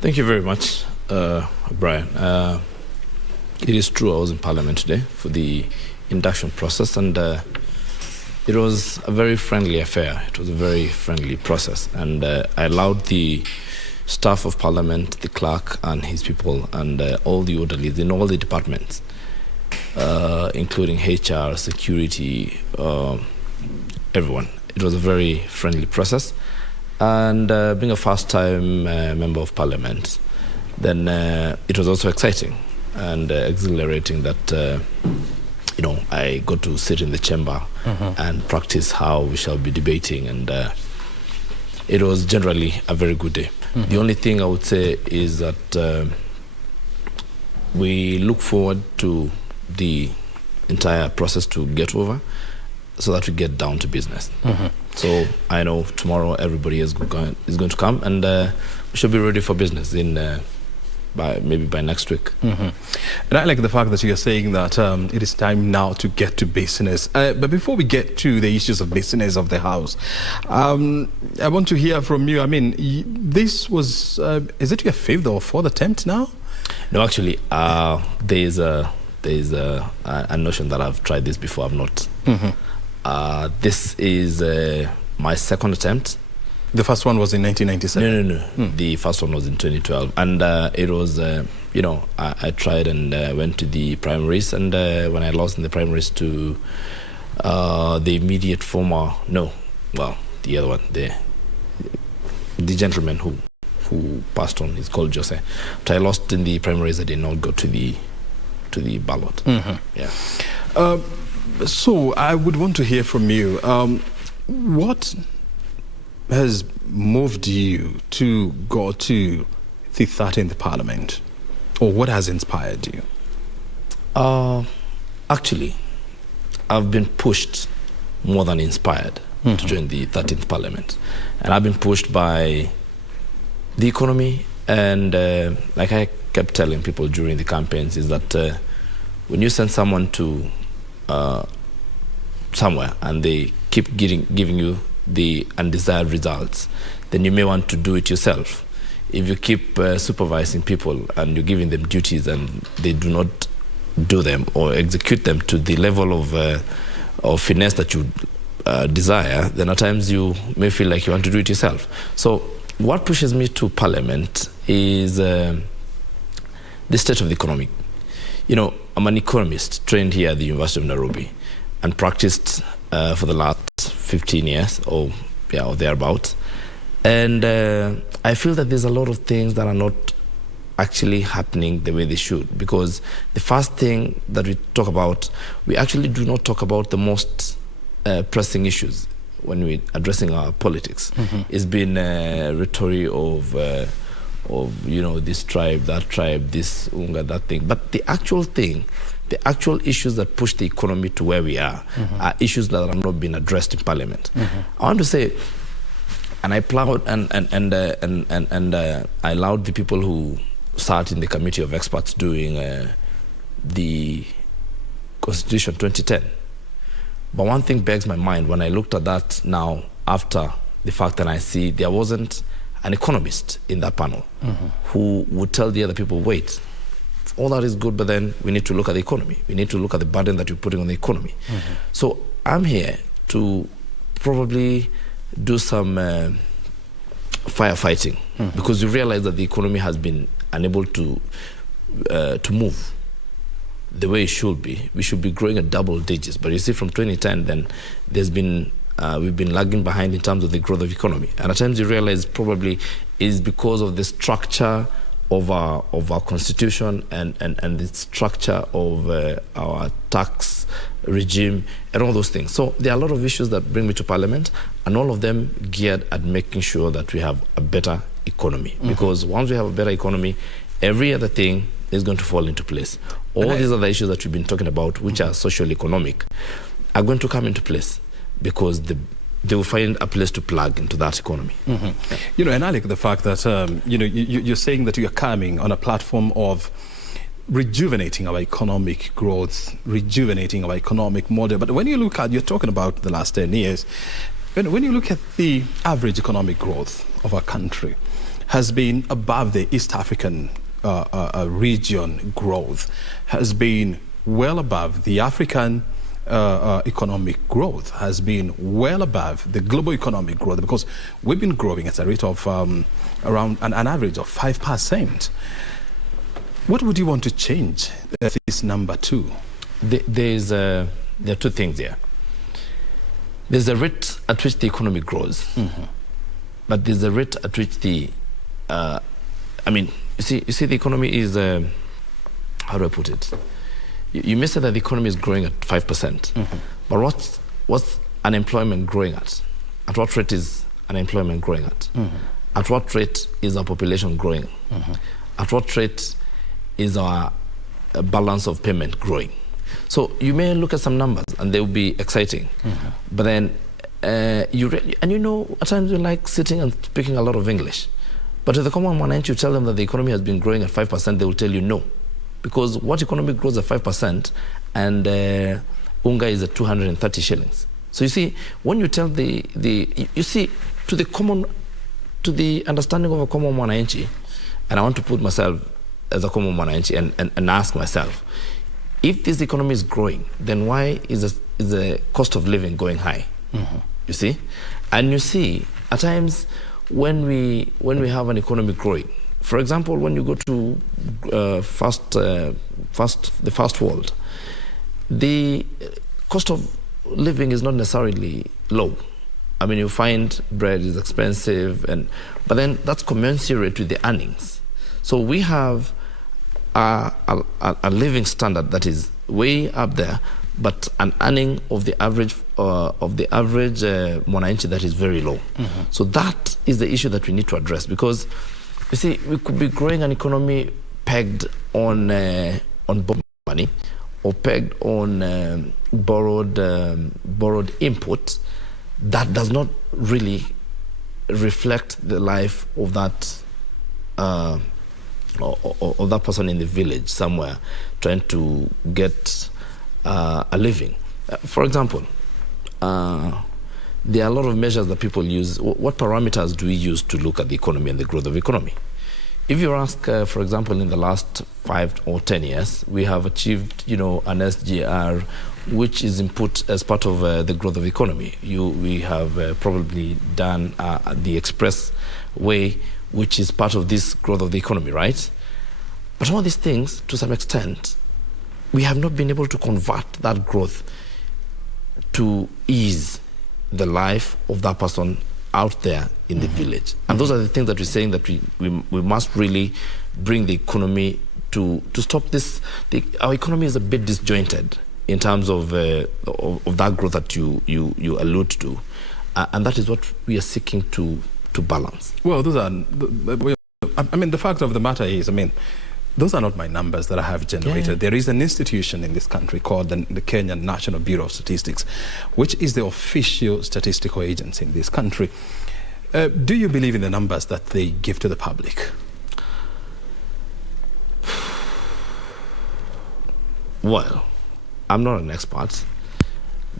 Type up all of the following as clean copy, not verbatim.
Thank you very much, Brian. It is true I was in Parliament today for the induction process, and it was a very friendly affair. It was a very friendly process, and I allowed the staff of Parliament, the clerk and his people, and all the orderlies in all the departments, including HR, security, everyone. It was a very friendly process. And being a first-time member of Parliament, then it was also exciting and exhilarating that, I got to sit in the chamber and practice how we shall be debating, and it was generally a very good day. The only thing I would say is that we look forward to the entire process to get over so that we get down to business. So I know tomorrow everybody is going to come, and we should be ready for business maybe by next week. And I like the fact that you're saying that it is time now to get to business. But before we get to the issues of business of the House, I want to hear from you. I mean, this was, is it your fifth or fourth attempt now? No, actually, there is a notion that I've tried this before. I've not. This is my second attempt. The first one was in 1997? No. The first one was in 2012. And it was, I tried and went to the primaries. And when I lost in the primaries to the immediate former, the other one, the gentleman who passed on, he's called Jose. But I lost in the primaries. I did not go to the ballot. Yeah. So I would want to hear from you. What has moved you to go to the 13th Parliament? Or what has inspired you? Actually, I've been pushed more than inspired to join the 13th Parliament. And I've been pushed by the economy, and like I kept telling people during the campaigns, is that when you send someone to somewhere and they keep giving you the undesired results, then you may want to do it yourself. If you keep supervising people and you're giving them duties and they do not do them or execute them to the level of finesse that you desire, then at times you may feel like you want to do it yourself. So what pushes me to Parliament is the state of the economy. I'm an economist trained here at the University of Nairobi and practiced for the last 15 years or thereabouts. And I feel that there's a lot of things that are not actually happening the way they should, because the first thing that we talk about, we actually do not talk about the most pressing issues when we're addressing our politics. It's been rhetoric of this tribe, that tribe, this unga, that thing. But the actual thing, the actual issues that push the economy to where we are issues that have not been addressed in Parliament. I want to say, and I plowed and I allowed the people who sat in the committee of experts doing the Constitution 2010. But one thing begs my mind when I looked at that now after the fact, and I see there wasn't an economist in that panel who would tell the other people, wait, all that is good, but then we need to look at the economy. We need to look at the burden that you're putting on the economy. So I'm here to probably do some firefighting, because we realize that the economy has been unable to move the way it should be. We should be growing at double digits. But you see, from 2010, then there's been we've been lagging behind in terms of the growth of economy. And at times you realize probably is because of the structure of our constitution and the structure of our tax regime and all those things. So there are a lot of issues that bring me to Parliament, and all of them geared at making sure that we have a better economy. Because once we have a better economy, every other thing is going to fall into place. All these other issues that we've been talking about, which are social economic, are going to come into place, because they will find a place to plug into that economy. And I like the fact that, you're saying that you're coming on a platform of rejuvenating our economic growth, rejuvenating our economic model. But when you look at, you're talking about the last 10 years, when you look at the average economic growth of our country, has been above the East African region growth, has been well above the African economic growth, has been well above the global economic growth, because we've been growing at a rate of around an average of 5%. What would you want to change this number to? There are two things here. There's a rate at which the economy grows, but there's a rate at which the, I mean, you see, the economy is, how do I put it? You may say that the economy is growing at 5%, but what's unemployment growing at? At what rate is unemployment growing at? At what rate is our population growing? At what rate is our balance of payment growing? So you may look at some numbers and they will be exciting, but then at times you like sitting and speaking a lot of English, but to the common man, you tell them that the economy has been growing at 5%, they will tell you no, because what economy grows at 5% and unga is at 230 shillings. So you see, when you tell you see, to the understanding of a common mwananchi, and I want to put myself as a common mwananchi and ask myself, if this economy is growing, then why is the cost of living going high? You see, and you see at times when we have an economy growing, for example, when you go to the first world, the cost of living is not necessarily low. I mean, you find bread is expensive, but then that's commensurate with the earnings. So we have a living standard that is way up there, but an earning of the average mwananchi that is very low. So that is the issue that we need to address, because you see, we could be growing an economy pegged on borrowed money or pegged on borrowed input that does not really reflect the life of that or that person in the village somewhere trying to get a living. For example, there are a lot of measures that people use. What parameters do we use to look at the economy and the growth of the economy? If you ask, for example, in the last 5 or 10 years, we have achieved, an SGR, which is input as part of the growth of the economy. We have probably done the express way, which is part of this growth of the economy, right? But all these things, to some extent, we have not been able to convert that growth to ease the life of that person out there in the village. And those are the things that we're saying that we must really bring the economy to stop this. Our economy is a bit disjointed in terms of that growth that you allude to. And that is what we are seeking to balance. Well, the fact of the matter is, those are not my numbers that I have generated. Yeah. There is an institution in this country called the Kenyan National Bureau of Statistics, which is the official statistical agency in this country. Do you believe in the numbers that they give to the public? Well, I'm not an expert.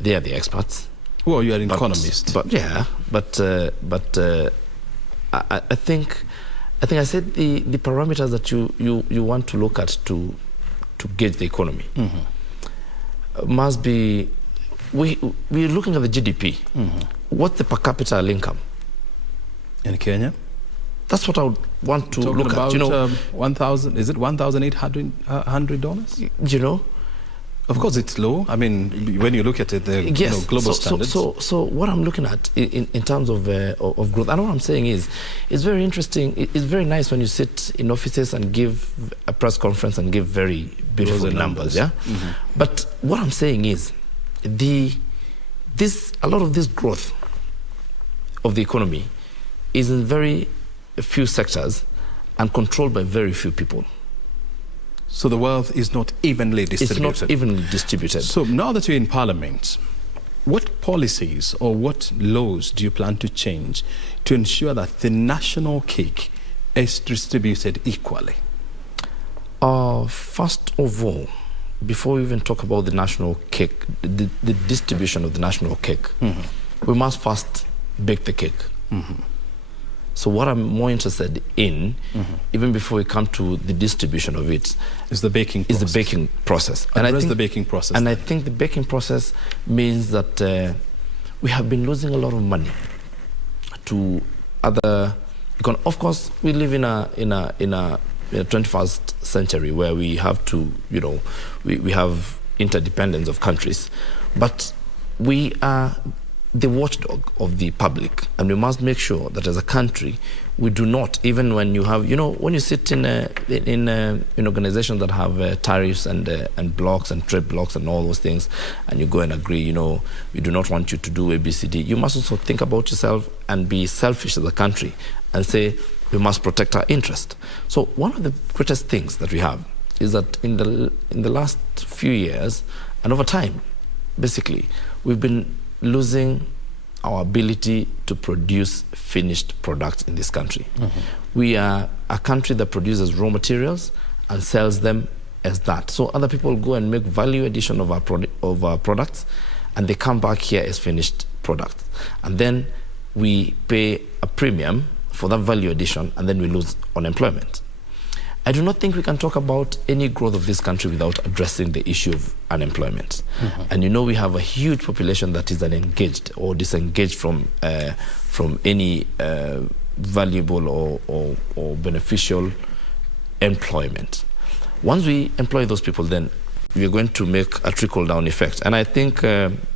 They are the experts. Well, you are an economist. I think I said the parameters that you want to look at to gauge the economy must be, we're looking at the GDP. What's the per capita income in Kenya? That's what I would want to look about, at. 1,000, is it $1,800? Of course, it's low. When you look at it, the global standards. So what I'm looking at in terms of growth, and what I'm saying is, it's very interesting. It's very nice when you sit in offices and give a press conference and give very beautiful numbers. Yeah. But what I'm saying is, a lot of this growth of the economy is in very few sectors and controlled by very few people. So the wealth is not evenly distributed. It's not evenly distributed. So now that you're in Parliament, what policies or what laws do you plan to change to ensure that the national cake is distributed equally? First of all, before we even talk about the national cake, the distribution of the national cake, we must first bake the cake. So what I'm more interested in, even before we come to the distribution of it, is the baking process. And I think the baking process. And I think the baking process means that we have been losing a lot of money to other. Of course, we live in a 21st century where we have to, we have interdependence of countries, but we are the watchdog of the public, and we must make sure that as a country we do not, even when you have, when you sit in organizations that have tariffs and blocks and trade blocks and all those things, and you go and agree, we do not want you to do ABCD. You must also think about yourself and be selfish as a country and say we must protect our interest. So one of the greatest things that we have is that in the last few years and over time, basically, we've been losing our ability to produce finished products in this country. We are a country that produces raw materials and sells them as that. So other people go and make value addition of our products, and they come back here as finished products. And then we pay a premium for that value addition, and then we lose unemployment. I do not think we can talk about any growth of this country without addressing the issue of unemployment. And we have a huge population that is unengaged or disengaged from any valuable or beneficial employment. Once we employ those people, then we are going to make a trickle-down effect. And I think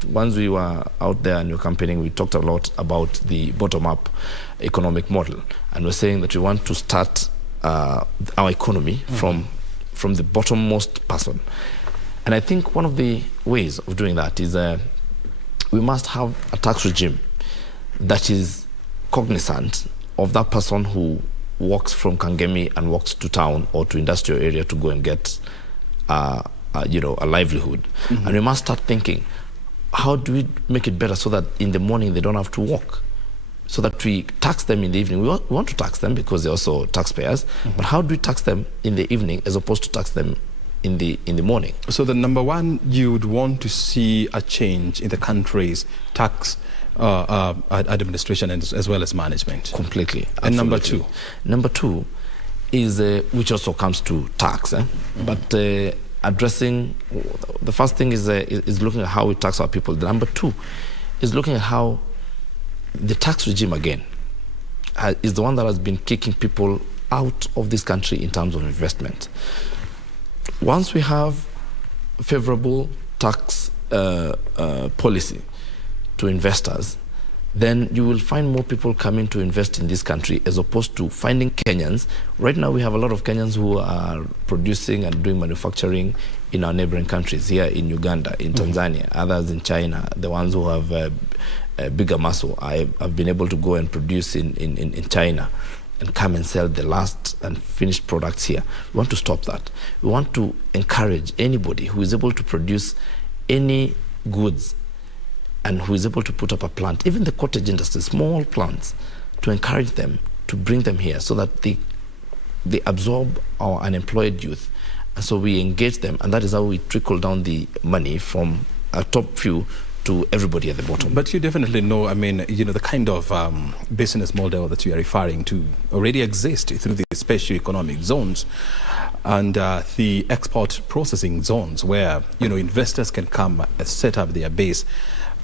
once we were out there and we were campaigning, we talked a lot about the bottom-up economic model. And we're saying that we want to start our economy from the bottommost person. And I think one of the ways of doing that is we must have a tax regime that is cognizant of that person who walks from Kangemi and walks to town or to industrial area to go and get a livelihood. And we must start thinking, how do we make it better so that in the morning they don't have to walk? So that we tax them in the evening. We want to tax them because they're also taxpayers, but how do we tax them in the evening as opposed to tax them in the morning? So the number one, you would want to see a change in the country's tax administration as well as management. Completely. And absolutely. Number two is, which also comes to tax, but addressing, the first thing is looking at how we tax our people. The number two is looking at how the tax regime, again, is the one that has been kicking people out of this country in terms of investment. Once we have favorable tax policy to investors, then you will find more people coming to invest in this country as opposed to finding Kenyans. Right now we have a lot of Kenyans who are producing and doing manufacturing in our neighboring countries, here in Uganda, in Tanzania, others in China, the ones who have a bigger muscle. I've been able to go and produce in China and come and sell the last and finished products here. We want to stop that. We want to encourage anybody who is able to produce any goods and who is able to put up a plant, even the cottage industry, small plants, to encourage them to bring them here so that they absorb our unemployed youth. And so we engage them, and that is how we trickle down the money from a top few to everybody at the bottom. But you definitely know, the kind of business model that you are referring to already exists through the special economic zones and the export processing zones where, investors can come and set up their base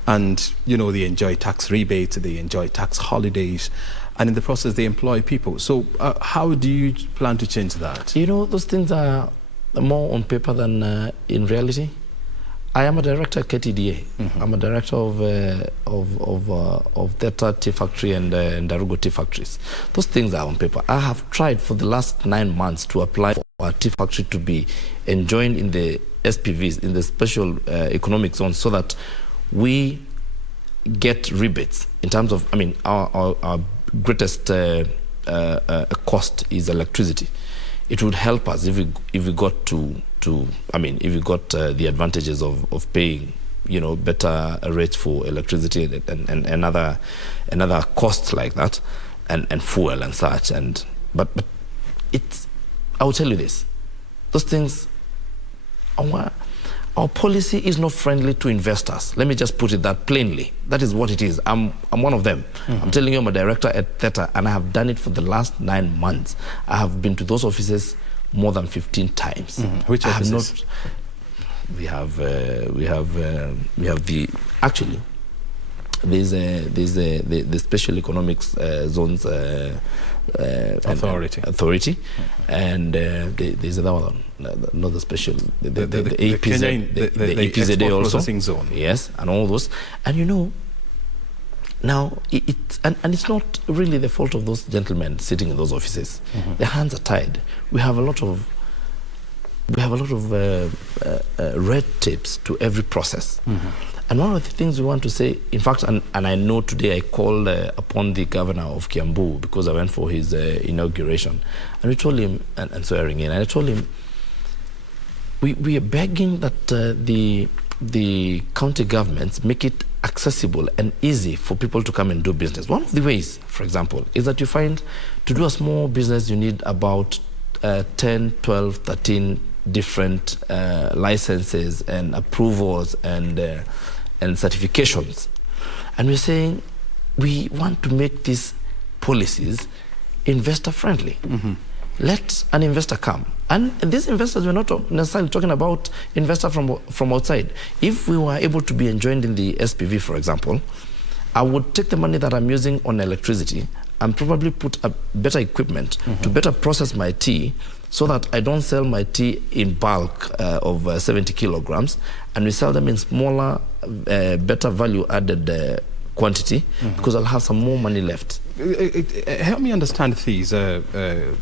and, they enjoy tax rebates, they enjoy tax holidays, and in the process they employ people. So how do you plan to change that? Those things are more on paper than in reality. I am a director at KTDA. I'm a director of Theta Tea Factory and Darugo Tea Factories. Those things are on paper. I have tried for the last 9 months to apply for a tea factory to be enjoined in the SPVs, in the special economic zones, so that we get rebates in terms of, our greatest cost is electricity. It would help us if we got if we got the advantages of paying, better rates for electricity and other costs like that, and fuel and such. But I will tell you this: those things, our our policy is not friendly to investors. Let me just put it that plainly. That is what it is. I'm one of them. I'm telling you, I'm a director at Theta, and I have done it for the last 9 months. I have been to those offices more than 15 times. Which offices? We have the actually. There's the special economics zones authority, and there's another one, not the special, the APZ, the APZ also, processing zone. Yes, and all those, and you know, now and it's not really the fault of those gentlemen sitting in those offices. Their hands are tied. We have a lot of red tapes to every process. And one of the things we want to say, in fact, and I know today I called upon the governor of Kiambu because I went for his inauguration, and we told him, and swearing in, and I told him, we are begging that the county governments make it accessible and easy for people to come and do business. One of the ways, for example, is that you find to do a small business you need about 10, 12, 13 different licenses and approvals and certifications. And we're saying we want to make these policies investor friendly. Let an investor come. And these investors, we're not necessarily talking about investors from outside. If we were able to be enjoined in the SPV, for example, I would take the money that I'm using on electricity and probably put a better equipment to better process my tea, so that I don't sell my tea in bulk of 70 kilograms, and we sell them in smaller, better value-added quantity, because I'll have some more money left. Help me understand these, Bwana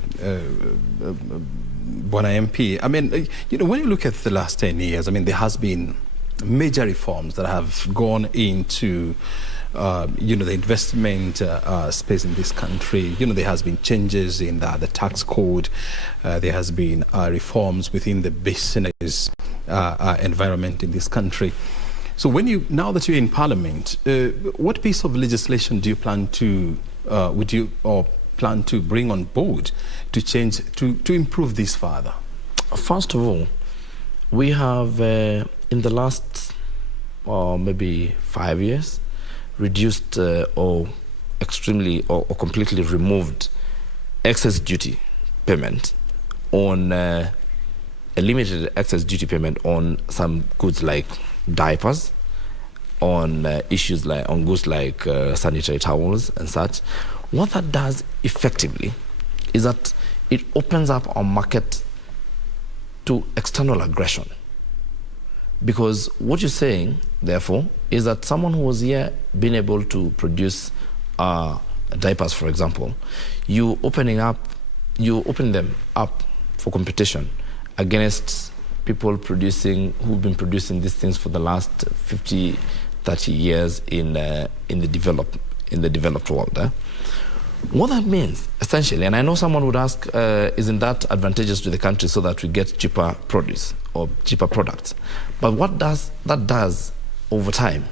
MP. I mean, you know, when you look at the last 10 years, I mean, there has been major reforms that have gone into you know, the investment space in this country. You know, there has been changes in the tax code. There has been reforms within the business environment in this country. So now that you're in Parliament, what piece of legislation do you plan to, plan to bring on board to change, to improve this further? First of all, we have, in the last maybe 5 years, reduced or completely removed excess duty payment on a limited excess duty payment on some goods like diapers, on issues like on goods like sanitary towels and such. What that does effectively is that it opens up our market to external aggression. Because what you're saying, therefore, is that someone who was here being able to produce diapers, for example, you open them up for competition against people who've been producing these things for the last 50, 30 years in the developed world. What that means, essentially, and I know someone would ask, isn't that advantageous to the country so that we get cheaper produce or cheaper products? But what that does over time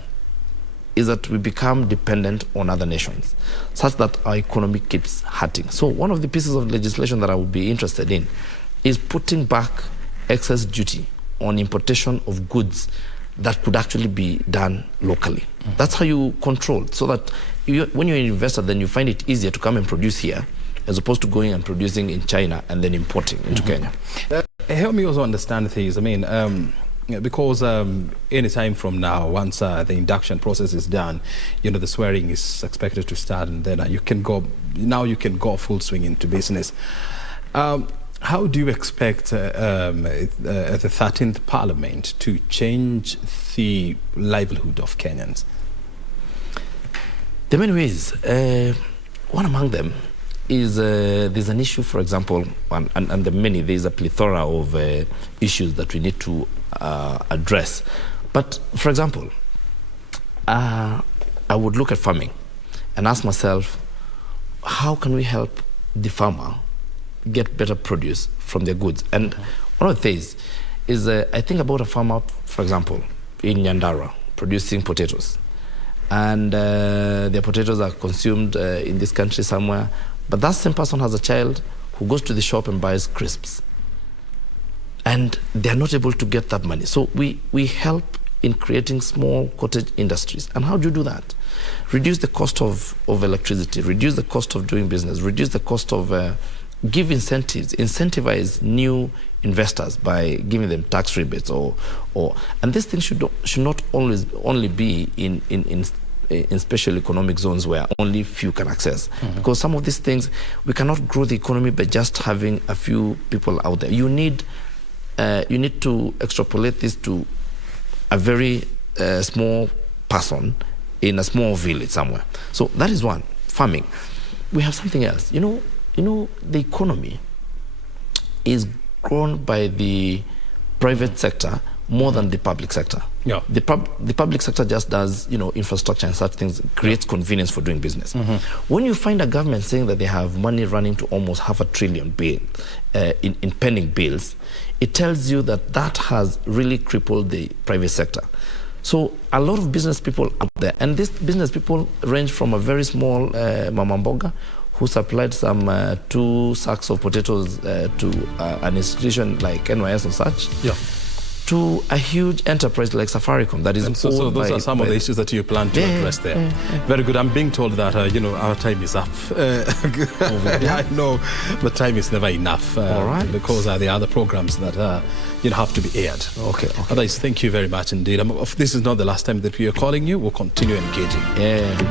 is that we become dependent on other nations, such that our economy keeps hurting. So one of the pieces of legislation that I would be interested in is putting back excess duty on importation of goods that could actually be done locally. That's how you control, so that when you're an investor, then you find it easier to come and produce here, as opposed to going and producing in China and then importing into Kenya. Help me also understand things. I mean, because any time from now, once the induction process is done, you know, the swearing is expected to start, and then you can go full swing into business. How do you expect the 13th Parliament to change the livelihood of Kenyans? There are many ways. One among them is there's an issue, for example, and there's a plethora of issues that we need to address. But, for example, I would look at farming and ask myself, how can we help the farmer get better produce from their goods? And one of the things is, I think about a farmer, for example, in Nyandarua, producing potatoes. And their potatoes are consumed in this country somewhere. But that same person has a child who goes to the shop and buys crisps. and they're not able to get that money. So we help in creating small cottage industries. And how do you do that? Reduce the cost of electricity, reduce the cost of doing business, reduce the cost of, give incentives, incentivize new investors by giving them tax rebates and this thing should not only be in special economic zones where only few can access. Because some of these things, we cannot grow the economy by just having a few people out there. You need to extrapolate this to a very small person in a small village somewhere. So that is one. Farming. We have something else. You know, the economy is grown by the private sector more than the public sector. Yeah. The public sector just does, infrastructure and such things, creates convenience for doing business. When you find a government saying that they have money running to almost $500 billion in pending bills, it tells you that has really crippled the private sector. So a lot of business people out there, and these business people range from a very small mama mboga who supplied some 2 sacks of potatoes to an institution like NYS or such, to a huge enterprise like Safaricom that is so those are some of the issues that you plan to address there. Very good. I'm being told that our time is up. I know the time is never enough. All right. Because there are other programs that have to be aired. Okay. Otherwise, thank you very much indeed. This is not the last time that we are calling you. We'll continue engaging.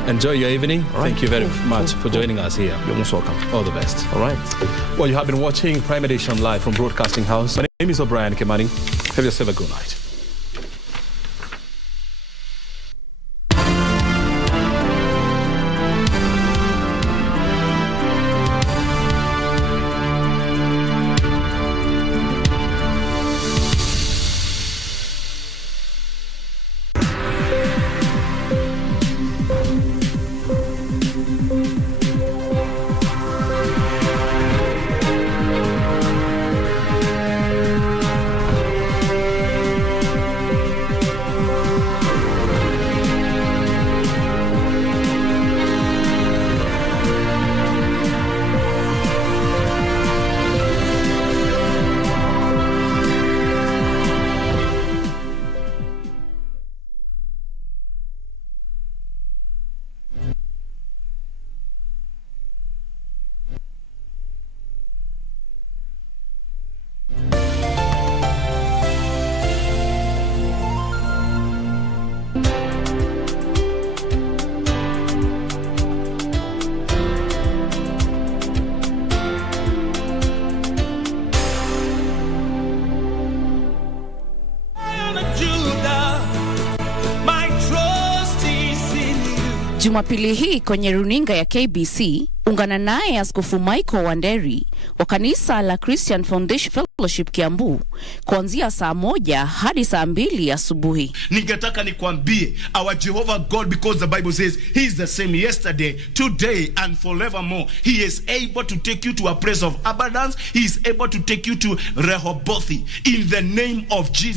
Enjoy your evening. Right. Thank you very much for joining us here. You're most welcome. All the best. All right. Well, you have been watching Parliamentary Live from Broadcasting House. My name is O'Brien Kimani. Have yourself a good night. Jumapili hii kwenye runinga ya KBC, ungana naye Askofu Michael Wanderi wa kanisa la Christian Foundation Fellowship Kiambu kuanzia saa 1 hadi saa 2 asubuhi. Ningetaka nikwambie, our Jehovah God, because the Bible says he is the same yesterday, today and forevermore. He is able to take you to a place of abundance. He is able to take you to Rehoboth in the name of Jesus.